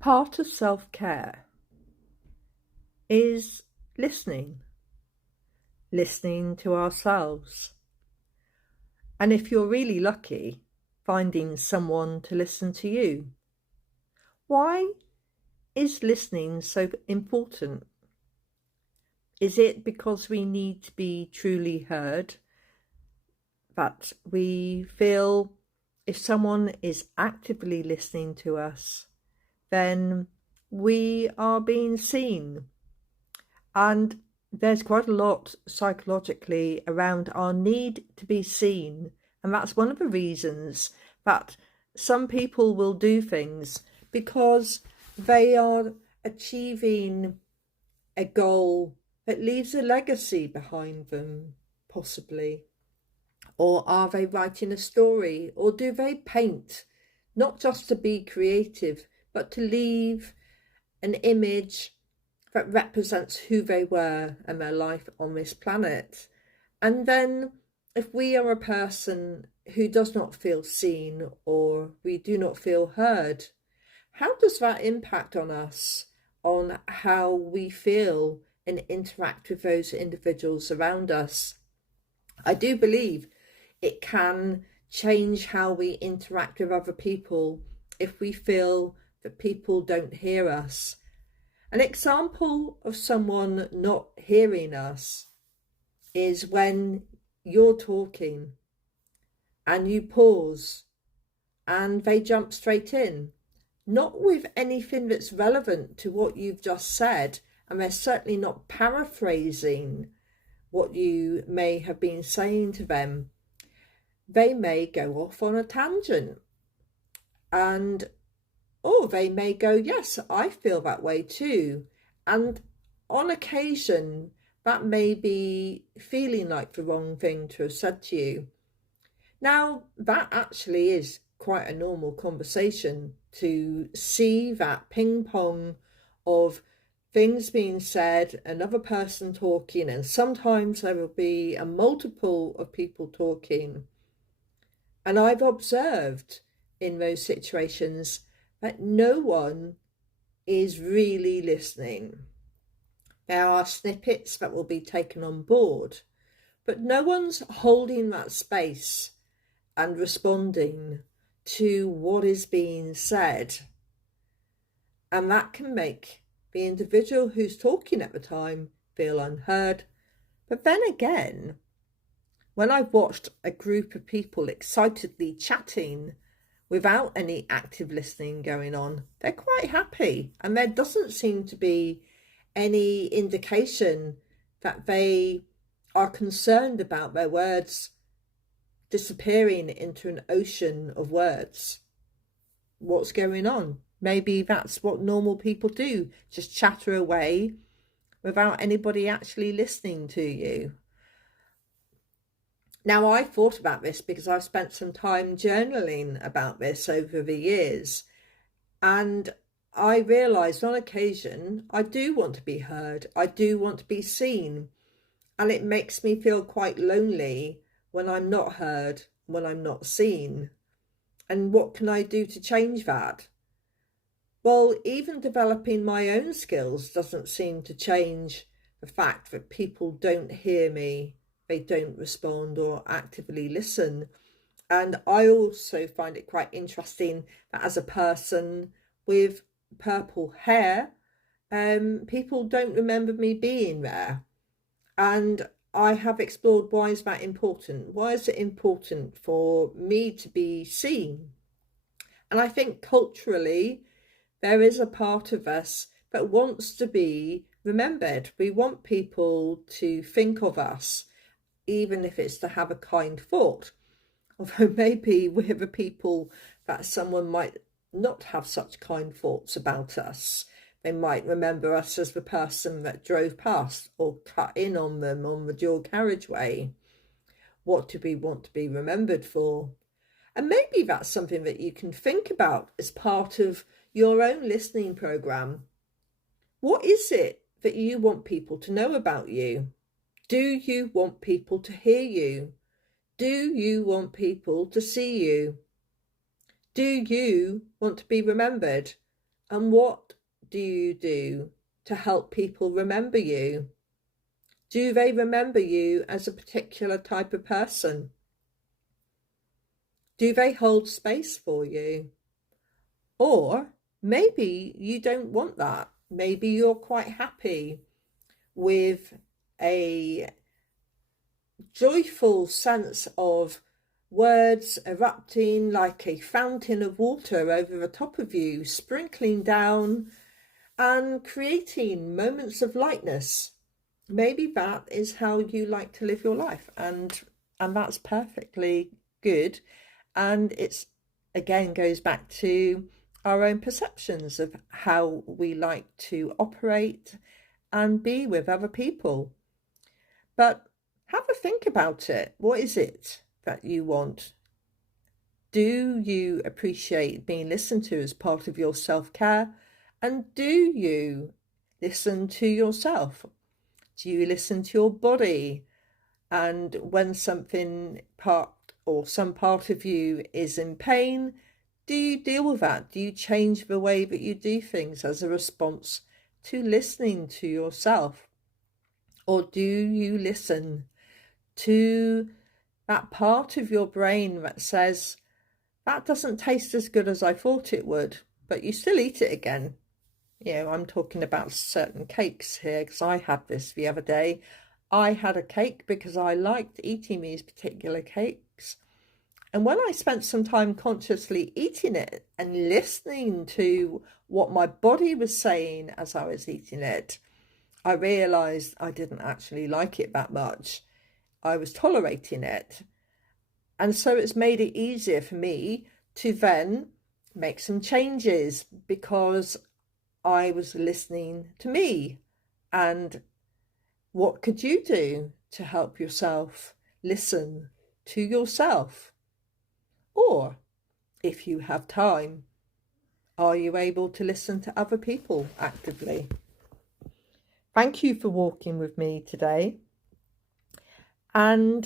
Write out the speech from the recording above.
Part of self-care is listening to ourselves. And if you're really lucky, finding someone to listen to you. Why is listening so important? Is it because we need to be truly heard? That we feel if someone is actively listening to us, then we are being seen. And there's quite a lot psychologically around our need to be seen. And that's one of the reasons that some people will do things because they are achieving a goal that leaves a legacy behind them, possibly. Or are they writing a story? Or do they paint, not just to be creative, but to leave an image that represents who they were and their life on this planet? And then if we are a person who does not feel seen or we do not feel heard, how does that impact on us, on how we feel and interact with those individuals around us? I do believe it can change how we interact with other people if we feel that people don't hear us. An example of someone not hearing us is when you're talking and you pause and they jump straight in, not with anything that's relevant to what you've just said, and they're certainly not paraphrasing what you may have been saying to them. They may go off on a tangent or they may go, yes, I feel that way too. And on occasion, that may be feeling like the wrong thing to have said to you. Now, that actually is quite a normal conversation, to see that ping pong of things being said, another person talking, and sometimes there will be a multiple of people talking. And I've observed in those situations that no one is really listening. There are snippets that will be taken on board, but no one's holding that space and responding to what is being said. And that can make the individual who's talking at the time feel unheard. But then again, when I've watched a group of people excitedly chatting without any active listening going on, they're quite happy. And there doesn't seem to be any indication that they are concerned about their words disappearing into an ocean of words. What's going on? Maybe that's what normal people do, just chatter away without anybody actually listening to you. Now, I thought about this because I've spent some time journaling about this over the years, and I realised on occasion I do want to be heard, I do want to be seen, and it makes me feel quite lonely when I'm not heard, when I'm not seen. And what can I do to change that? Well, even developing my own skills doesn't seem to change the fact that people don't hear me, they don't respond or actively listen. And I also find it quite interesting that as a person with purple hair, people don't remember me being there. And I have explored, why is that important? Why is it important for me to be seen? And I think culturally, there is a part of us that wants to be remembered. We want people to think of us, even if it's to have a kind thought. Although maybe we're the people that someone might not have such kind thoughts about us. They might remember us as the person that drove past or cut in on them on the dual carriageway. What do we want to be remembered for? And maybe that's something that you can think about as part of your own listening program. What is it that you want people to know about you? Do you want people to hear you? Do you want people to see you? Do you want to be remembered? And what do you do to help people remember you? Do they remember you as a particular type of person? Do they hold space for you? Or maybe you don't want that. Maybe you're quite happy with a joyful sense of words erupting like a fountain of water over the top of you, sprinkling down and creating moments of lightness. Maybe that is how you like to live your life, and that's perfectly good. And it's again goes back to our own perceptions of how we like to operate and be with other people. But have a think about it. What is it that you want? Do you appreciate being listened to as part of your self-care? And do you listen to yourself? Do you listen to your body? And when something some part of you is in pain, do you deal with that? Do you change the way that you do things as a response to listening to yourself? Or do you listen to that part of your brain that says, that doesn't taste as good as I thought it would, but you still eat it again? You know, I'm talking about certain cakes here because I had this the other day. I had a cake because I liked eating these particular cakes. And when I spent some time consciously eating it and listening to what my body was saying as I was eating it, I realised I didn't actually like it that much. I was tolerating it. And so it's made it easier for me to then make some changes because I was listening to me. And what could you do to help yourself listen to yourself? Or, if you have time, are you able to listen to other people actively? Thank you for walking with me today. And